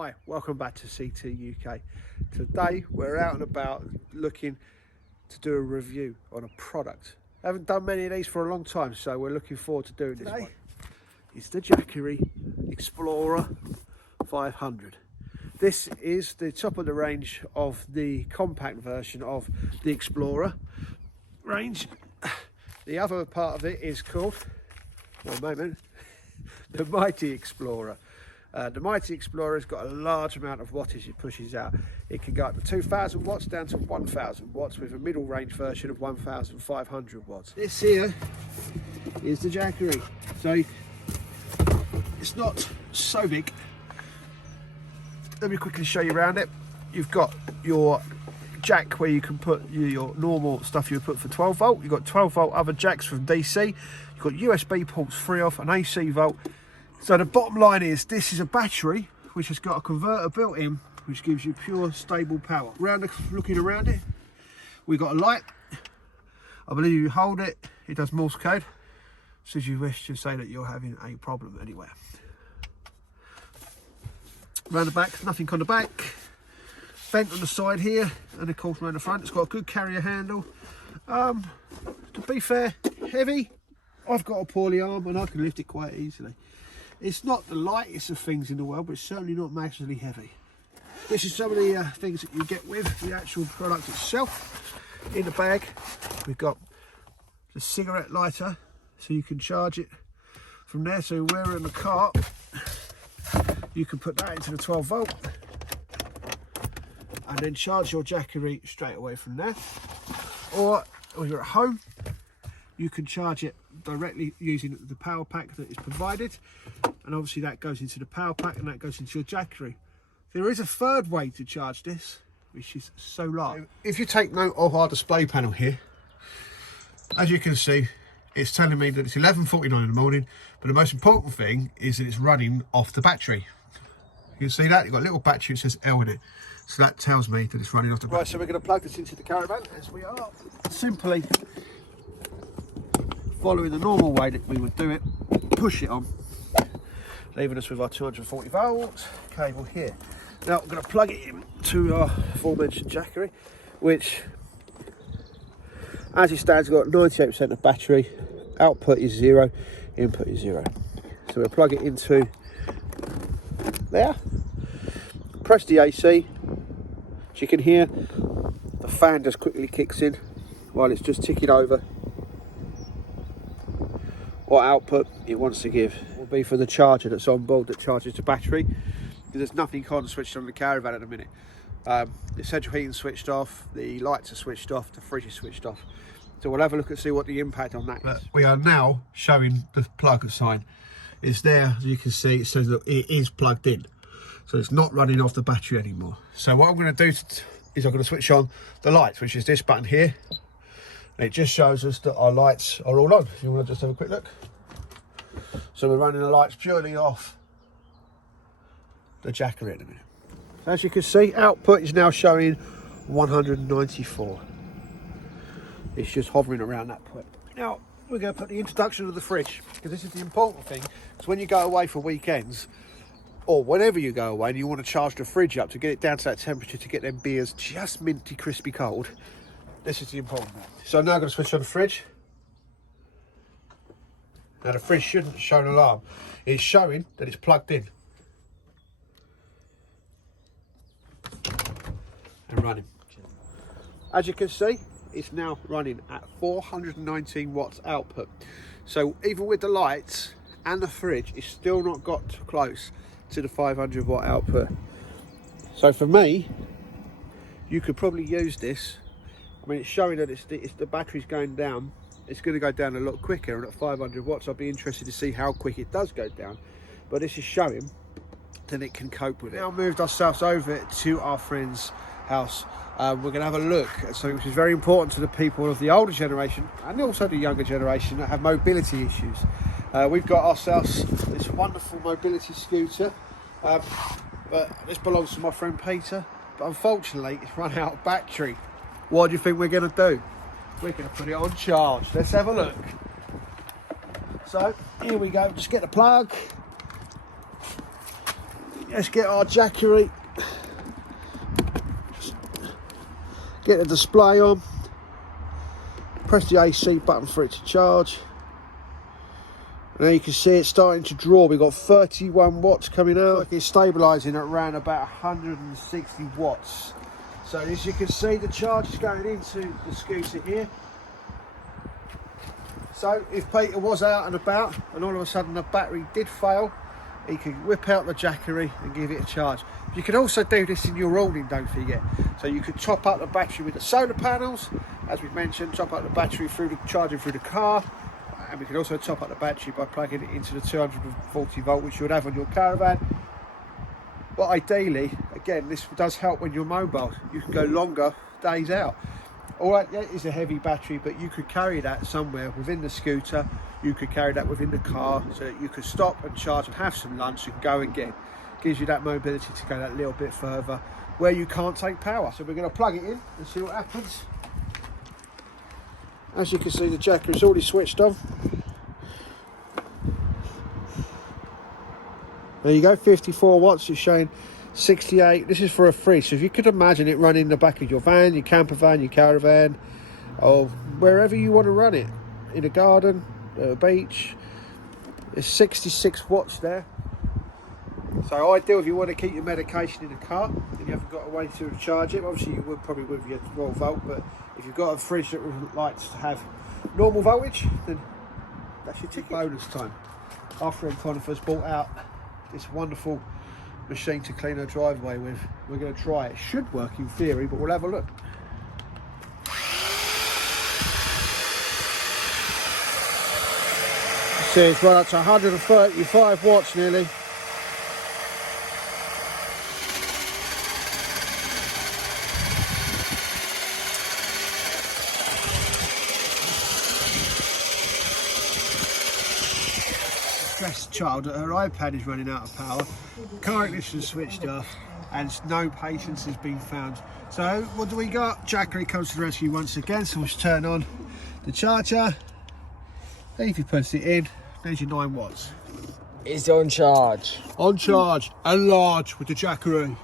Hi, welcome back to CT UK. Today we're out and about looking to do a review on a product. I haven't done many of these for a long time, so we're looking forward to doing this one. It's the Jackery Explorer 500. This is the top of the range of the compact version of the Explorer range. The other part of it is called, one moment, the Mighty Explorer. The Mighty Explorer has got a large amount of wattage it pushes out. It can go up to 2,000 watts down to 1,000 watts with a middle range version of 1,500 watts. This here is the Jackery. So it's not so big. Let me quickly show you around it. You've got your jack where you can put your normal stuff you would put for 12 volt. You've got 12 volt other jacks from DC. You've got USB ports 3 off, an AC volt. So the bottom line is this is a battery which has got a converter built in which gives you pure stable power. Looking around it, we've got a light. I believe you hold it, it does Morse code. So as you wish to say that you're having a problem anywhere. Around the back, nothing on the back. Vent on the side here, and of course around the front. It's got a good carrier handle. To be fair, heavy. I've got a poorly arm and I can lift it quite easily. It's not the lightest of things in the world, but it's certainly not massively heavy. This is some of the things that you get with the actual product itself. In the bag, we've got the cigarette lighter, so you can charge it from there. So where we're in the car, you can put that into the 12 volt and then charge your Jackery straight away from there. Or when you're at home, you can charge it directly using the power pack that is provided, and obviously that goes into the power pack and that goes into your Jackery. There is a third way to charge this, which is solar. If you take note of our display panel here, as you can see, it's telling me that it's 11:49 in the morning, but the most important thing is that it's running off the battery. You can see that you've got a little battery, it says L in it, so that tells me that it's running off the battery. Right, so we're going to plug this into the caravan as we are. Simply following the normal way that we would do it, push it on, leaving us with our 240 volt cable here. Now I'm going to plug it in to our aforementioned Jackery, which as it stands got 98% of battery, output is 0, input is 0. So we'll plug it into there, press the AC. As you can hear, the fan just quickly kicks in while it's just ticking over what output it wants to give. Will be for the charger that's on board that charges the battery, because there's nothing on switched on the caravan at the minute. The central heating switched off, the lights are switched off, the fridge is switched off. So we'll have a look and see what the impact on that is. We are now showing the plug sign. It's there, as you can see, it says that it is plugged in. So it's not running off the battery anymore. So what I'm going to do is I'm going to switch on the lights, which is this button here. And it just shows us that our lights are all on. If you want to just have a quick look. So we're running the lights purely off the Jackery at the minute. As you can see, output is now showing 194. It's just hovering around that point. Now we're going to put the introduction of the fridge, because this is the important thing. Because when you go away for weekends, or whenever you go away and you want to charge the fridge up to get it down to that temperature to get them beers just minty crispy cold, this is the important bit. So now I'm going to switch on the fridge. Now the fridge shouldn't show an alarm. It's showing that it's plugged in and running. As you can see, it's now running at 419 watts output. So even with the lights and the fridge, it's still not got close to the 500 watt output. So for me, you could probably use this. I mean, it's showing that it's the battery's going down. It's going to go down a lot quicker, and at 500 watts I'll be interested to see how quick it does go down, but this is showing that it can cope with it. Now moved ourselves over to our friend's house. We're going to have a look at something which is very important to the people of the older generation and also the younger generation that have mobility issues. We've got ourselves this wonderful mobility scooter, but this belongs to my friend Peter, but unfortunately it's run out of battery. What do you think we're going to do? We're going to put it on charge. Let's have a look. So here we go, just get the plug, let's get our Jackery, get the display on, press the AC button for it to charge. Now you can see it's starting to draw. We've got 31 watts coming out. It's stabilising at around about 160 watts. So as you can see, the charge is going into the scooter here. So if Peter was out and about and all of a sudden the battery did fail, he could whip out the Jackery and give it a charge. You can also do this in your awning, don't forget. So you could top up the battery with the solar panels, as we mentioned, top up the battery through the charging through the car. And we can also top up the battery by plugging it into the 240 volt, which you would have on your caravan. But ideally, again, this does help when you're mobile. You can go longer days out. All right, yeah, it's a heavy battery, but you could carry that somewhere within the scooter. You could carry that within the car, so that you could stop and charge and have some lunch and go again. Gives you that mobility to go that little bit further where you can't take power. So we're going to plug it in and see what happens. As you can see, the Jackery's already switched on. There you go, 54 watts, it's showing 68. This is for a free, so if you could imagine it running in the back of your van, your camper van, your caravan, or wherever you want to run it, in a garden, at a beach. There's 66 watts there. So ideal if you want to keep your medication in the car and you haven't got a way to charge it. Obviously you would probably with your 12 volt, but if you've got a fridge that would like to have normal voltage, then that's your ticket. Bonus time. Our friend Conifer's bought out this wonderful machine to clean her driveway with. We're going to try it. It should work in theory, but we'll have a look. See, it's right up to 135 watts nearly. Stressed child, her iPad is running out of power, car ignition switched off, and no patience has been found. So what do we got? Jackery comes to the rescue once again, so let's turn on the charger. Then if you put it in, there's your 9 watts. It's on charge. On charge and large with the Jackery.